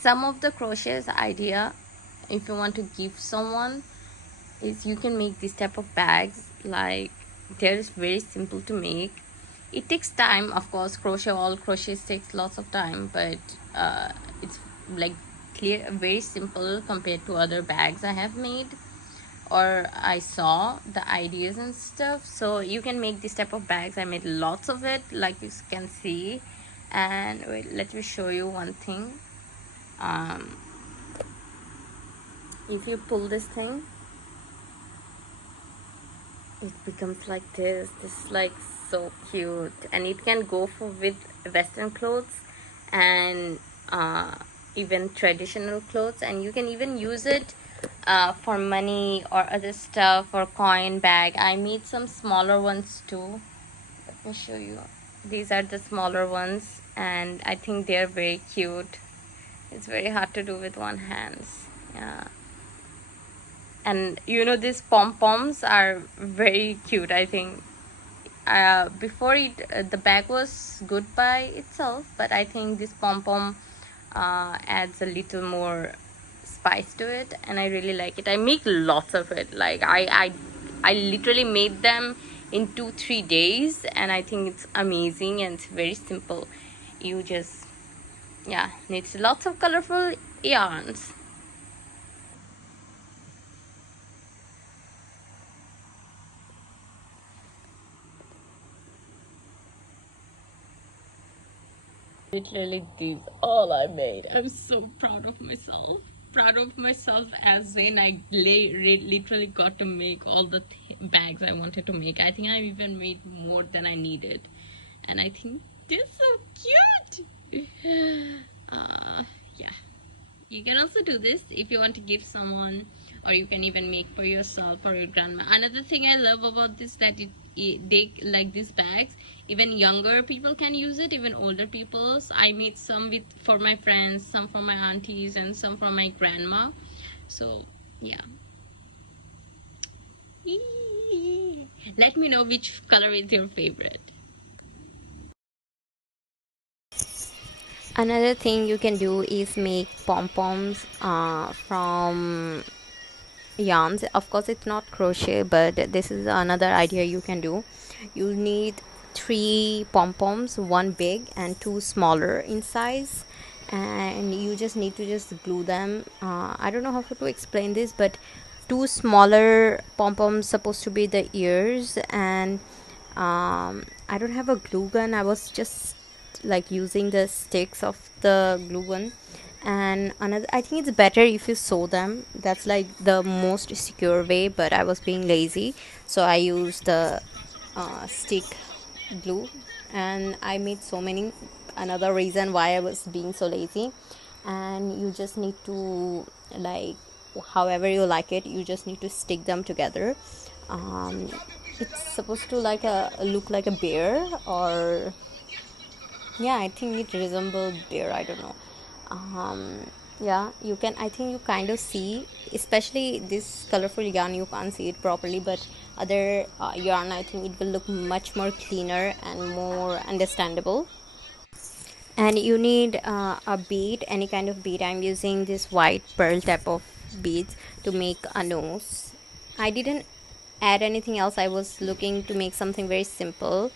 Some of the crochet's idea, if you want to give someone, is you can make this type of bags. Like, they're very simple to make. It takes time, of course. All crochets takes lots of time, but it's like very simple compared to other bags I have made or I saw the ideas and stuff. So you can make this type of bags. I made lots of it, like you can see. And wait, let me show you one thing. um if you pull this thing, it becomes like this is like so cute, and it can go for with western clothes and even traditional clothes, and you can even use it for money or other stuff, or coin bag. I made some smaller ones too. Let me show you. These are the smaller ones, and I think they're very cute. It's very hard to do with one hands. Yeah. And you know, these pom-poms are very cute. I think before it the bag was good by itself, but I think this pom-pom adds a little more spice to it, and I really like it. I make lots of it. Like, I literally made them in 2-3 days, and I think it's amazing, and it's very simple. You just, yeah, needs lots of colorful yarns. Literally, these all I made. I'm so proud of myself. Proud of myself, as in I literally got to make all the bags I wanted to make. I think I even made more than I needed, and I think they're so cute. Yeah, you can also do this if you want to give someone, or you can even make for yourself or your grandma. Another thing I love about this, that they like these bags, even younger people can use it, even older people's. I made some with for my friends, some for my aunties, and some for my grandma. So yeah. Let me know which color is your favorite. Another thing you can do is make pom-poms from yarns. Of course, it's not crochet, but this is another idea you can do. You need 3 pom-poms, one big and 2 smaller in size, and you just need to just glue them. I don't know how to explain this, but 2 smaller pom-poms supposed to be the ears, and I don't have a glue gun. I was just like using the sticks of the glue gun. And another, I think it's better if you sew them. That's like the most secure way, but I was being lazy, so I used the stick glue, and I made so many. Another reason why I was being so lazy. And you just need to, like, however you like it, you just need to stick them together. um, it's supposed to like a look like a bear, or yeah, I think it resembles bear, I don't know. Yeah, you can, I think you kind of see, especially this colorful yarn, you can't see it properly, but other yarn, I think it will look much more cleaner and more understandable. And you need a bead, any kind of bead. I'm using this white pearl type of beads to make a nose. I didn't add anything else. I was looking to make something very simple,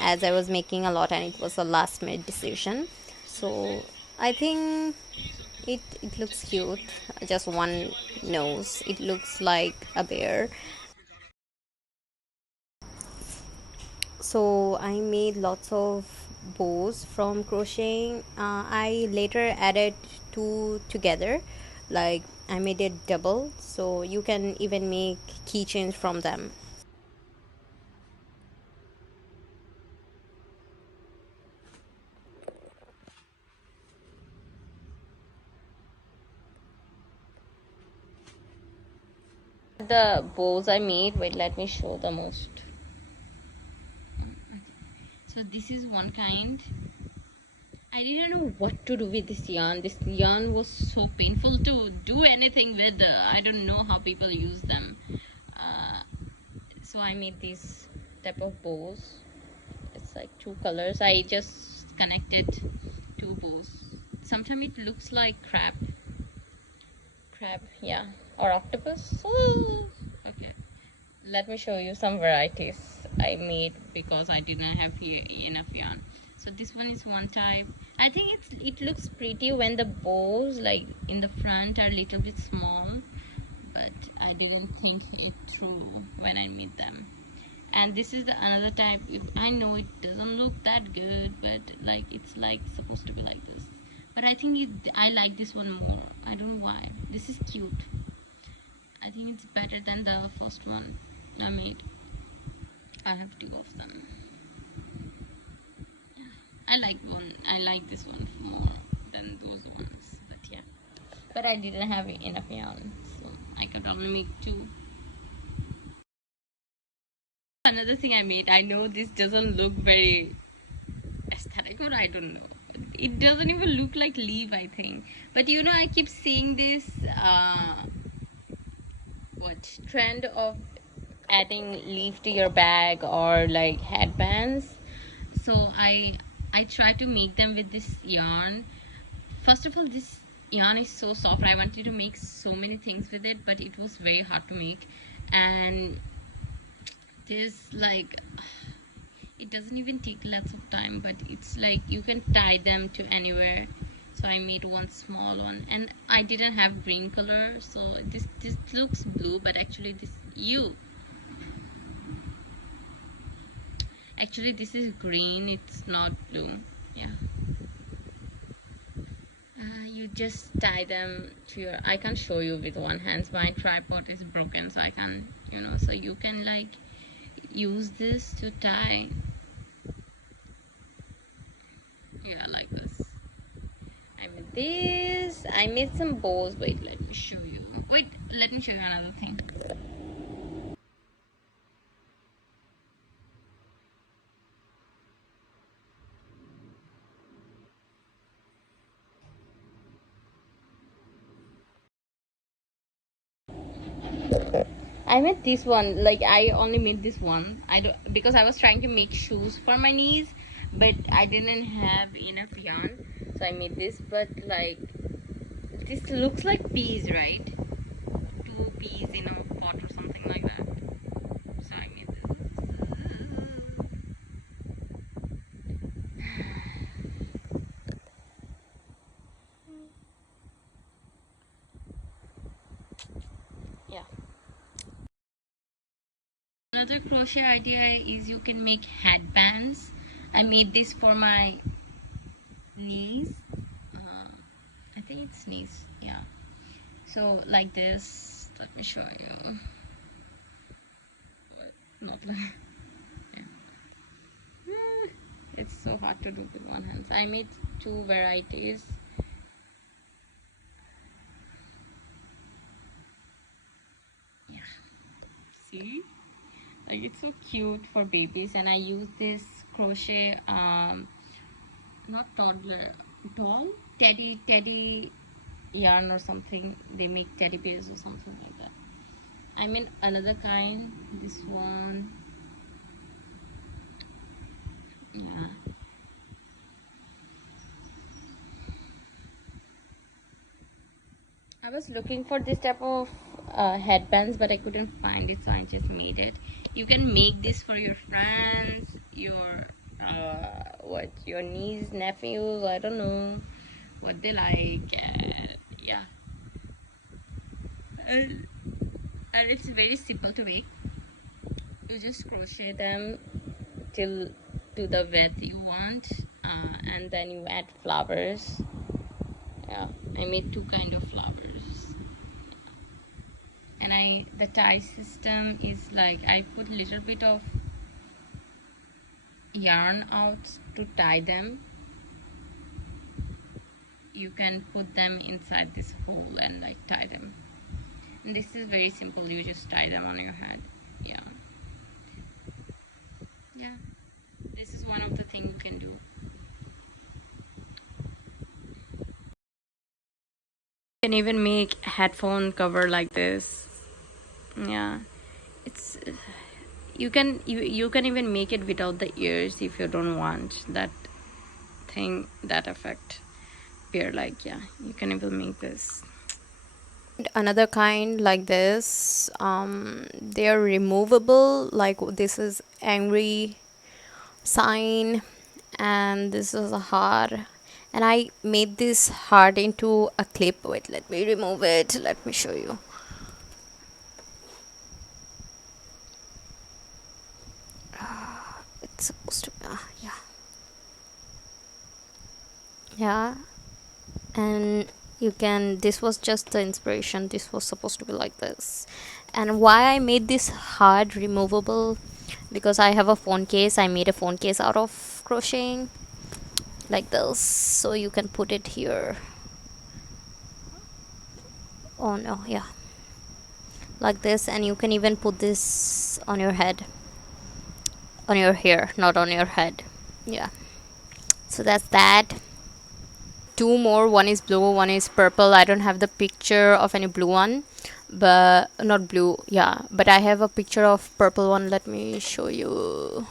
as I was making a lot and it was a last minute decision. So I think it looks cute. Just one nose, it looks like a bear. So I made lots of bows from crocheting. I later added two together, like I made it double, so you can even make keychains from them. The bows I made, wait, let me show the most. So this is one kind. I didn't know what to do with this yarn. This yarn was so painful to do anything with. I don't know how people use them. Uh, so I made these type of bows. It's like 2 colors. I just connected 2 bows. sometimes it looks like crab, yeah, or octopus. Ooh. Okay, let me show you some varieties I made because I didn't have here enough yarn. So this one is one type. I think it looks pretty when the bows like in the front are a little bit small, but I didn't think it through when I made them. And this is the another type. If I know it doesn't look that good, but like it's like supposed to be like this, but I think I like this one more. I don't know why. This is cute. I think it's better than the first one I made. I have two of them. I like this one more than those ones, but yeah, but I didn't have enough yarn, so I could only make two. Another thing I made, I know this doesn't look very aesthetic, or I don't know, it doesn't even look like leaf, I think, but you know, I keep seeing this what trend of adding leaf to your bag or like headbands. So I try to make them with this yarn. First of all, this yarn is so soft. I wanted to make so many things with it, but it was very hard to make. And this like, it doesn't even take lots of time, but it's like you can tie them to anywhere. So I made one small one, and I didn't have green color, so this looks blue, but actually this is green, it's not blue. Yeah. You just tie them to your, I can show you with one hand, my tripod is broken, so I can, you know, so you can like use this to tie. Yeah, like this. I made some bows. Wait, let me show you. Wait, let me show you another thing. I made this one, like I only made this one. I don't, because I was trying to make shoes for my niece, but I didn't have enough yarn, so I made this. But like, this looks like peas, right? Two peas in a pot or something like that. So I made this. Yeah. Another crochet idea is you can make headbands. I made this for my niece. I think it's niece. Yeah. So like this. Let me show you. Not like. Yeah. It's so hard to do with one hand. I made two varieties. Yeah. See? Like it's so cute for babies, and I use this crochet not toddler, doll, teddy yarn or something. They make teddy bears or something like that. I mean another kind, this one. Yeah, I was looking for this type of headbands, but I couldn't find it, so I just made it. You can make this for your friends, your what, your niece, nephews, I don't know what they like. Yeah, and it's very simple to make. You just crochet them till to the width you want, and then you add flowers. Yeah, I made two kind of flowers. And the tie system is like I put little bit of yarn out to tie them. You can put them inside this hole and like tie them, and this is very simple. You just tie them on your head. Yeah, yeah, this is one of the things you can do. You can even make headphone cover like this. Yeah, it's you can even make it without the ears if you don't want that thing, that effect. wear, like, yeah, you can even make this. Another kind like this, they are removable, like this is angry sign, and this is a heart, and I made this heart into a clip. Wait, let me remove it, let me show you. It's supposed to yeah, yeah. And you can, this was just the inspiration, this was supposed to be like this. And why I made this hard removable, because I have a phone case, I made a phone case out of crocheting like this, so you can put it here. Oh no, yeah, like this. And you can even put this on your head, on your hair, not on your head. Yeah, so that's that. Two more, one is blue, one is purple. I don't have the picture of any blue one, but not blue, yeah, but I have a picture of purple one. Let me show you.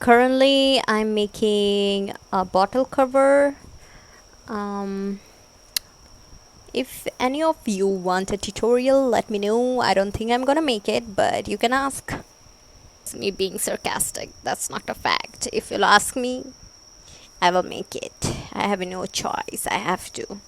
Currently I'm making a bottle cover. If any of you want a tutorial, let me know. I don't think I'm gonna make it, but you can ask. It's me being sarcastic, that's not a fact. If you'll ask me, I will make it. I have no choice, I have to.